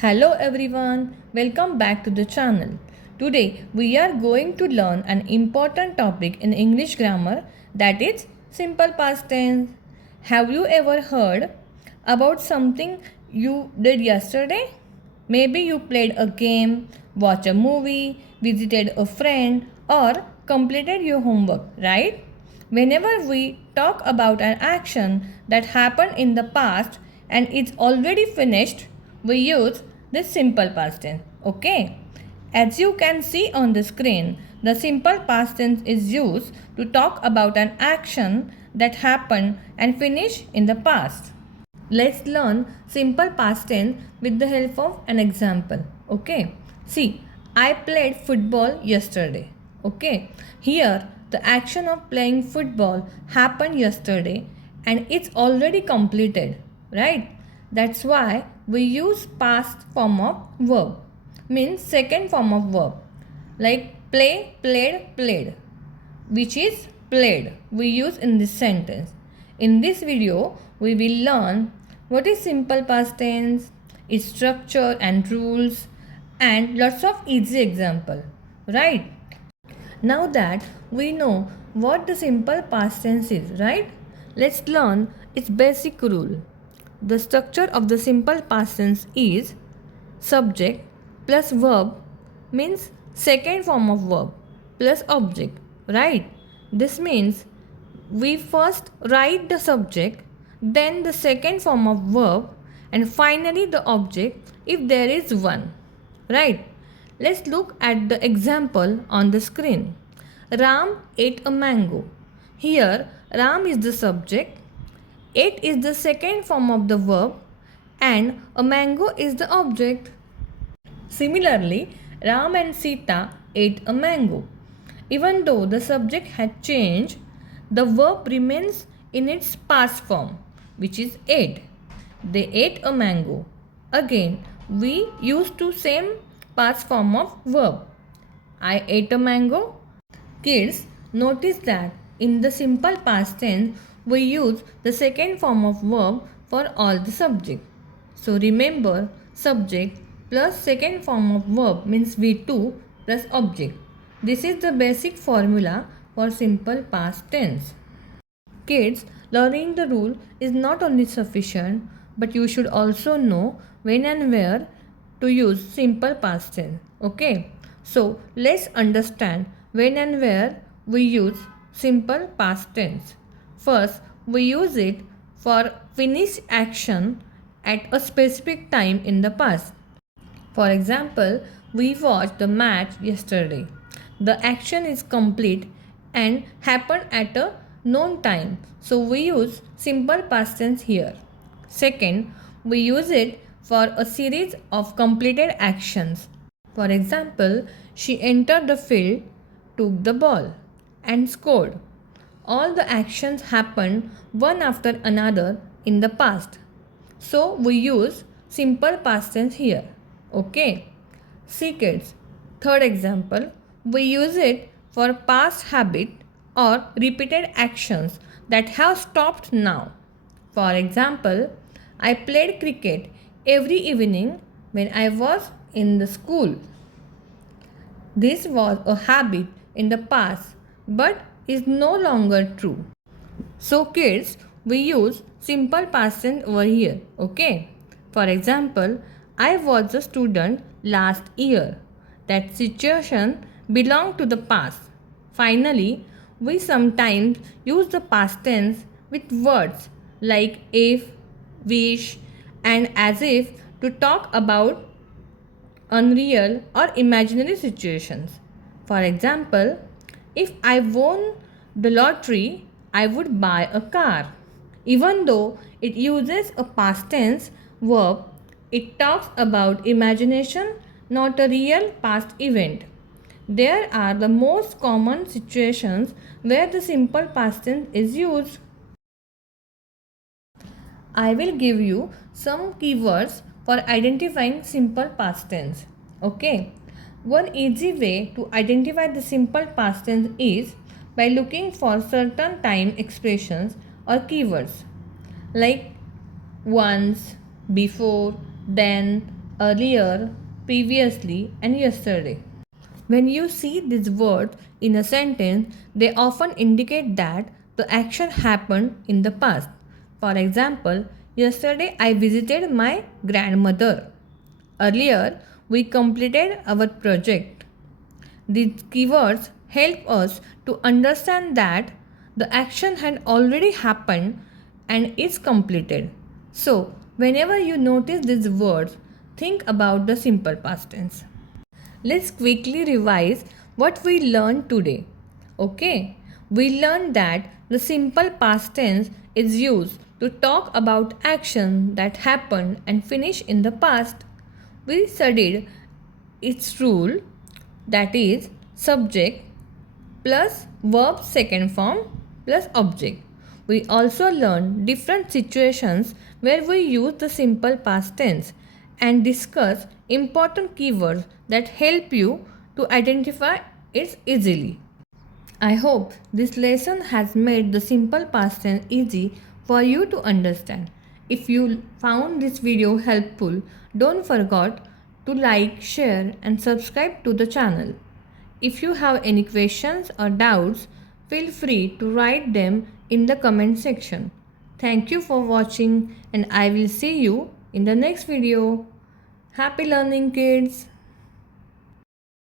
Hello everyone, welcome back to the channel. Today we are going to learn an important topic in English grammar, that is simple past tense. Have you ever heard about something you did yesterday? Maybe you played a game, watched a movie, visited a friend, or completed your homework, right? Whenever we talk about an action that happened in the past and is already finished, we use this simple past tense. Okay? As you can see on the screen, the simple past tense is used to talk about an action that happened and finished in the past. Let's learn simple past tense with the help of an example. Okay. See, I played football yesterday. Okay. Here, the action of playing football happened yesterday and it's already completed. Right? That's why we use past form of verb. Means second form of verb. Like play, played, played, which is played, we use in this sentence. In this video, we will learn what is simple past tense, its structure and rules, and lots of easy example. Right? Now that we know what the simple past tense is, right? Let's learn its basic rule. The structure of the simple past tense is subject plus verb means second form of verb plus object, right? This means we first write the subject, then the second form of verb, and finally the object if there is one, right? Let's look at the example on the screen. Ram ate a mango. Here, Ram is the subject, ate is the second form of the verb, and a mango is the object. Similarly, Ram and Sita ate a mango. Even though the subject had changed, the verb remains in its past form, which is ate. They ate a mango. Again, we use to same past form of verb. I ate a mango. Kids, notice that in the simple past tense, we use the second form of verb for all the subject. So remember, subject plus second form of verb means V2 plus object. This is the basic formula for simple past tense. Kids, learning the rule is not only sufficient, but you should also know when and where to use simple past tense. Okay? So, let's understand when and where we use simple past tense. First, we use it for finished action at a specific time in the past. For example, we watched the match yesterday. The action is complete and happened at a known time. So we use simple past tense here. Second, we use it for a series of completed actions. For example, she entered the field, took the ball, and scored. All the actions happened one after another in the past. So we use simple past tense here. Okay. See kids. Third example, we use it for past habit or repeated actions that have stopped now. For example, I played cricket every evening when I was in the school. This was a habit in the past but is no longer true. So kids, we use simple past tense over here. Okay. For example, I was a student last year. That situation belonged to the past. Finally, we sometimes use the past tense with words like if, wish, and as if to talk about unreal or imaginary situations. For example, if I won the lottery, I would buy a car. Even though it uses a past tense verb, it talks about imagination, not a real past event. There are the most common situations where the simple past tense is used. I will give you some keywords for identifying simple past tense. Okay. One easy way to identify the simple past tense is by looking for certain time expressions or keywords like once, before, then, earlier, previously, and yesterday. When you see these words in a sentence, they often indicate that the action happened in the past. For example, yesterday I visited my grandmother. Earlier, we completed our project. These keywords help us to understand that the action had already happened and is completed. So, whenever you notice these words, think about the simple past tense. Let's quickly revise what we learned today. Okay, we learned that the simple past tense is used to talk about action that happened and finished in the past. We studied its rule, that is subject plus verb second form plus object. We also learn different situations where we use the simple past tense and discuss important keywords that help you to identify it easily. I hope this lesson has made the simple past tense easy for you to understand. If you found this video helpful, don't forget to like, share and subscribe to the channel. If you have any questions or doubts, feel free to write them in the comment section. Thank you for watching and I will see you in the next video. Happy learning, kids!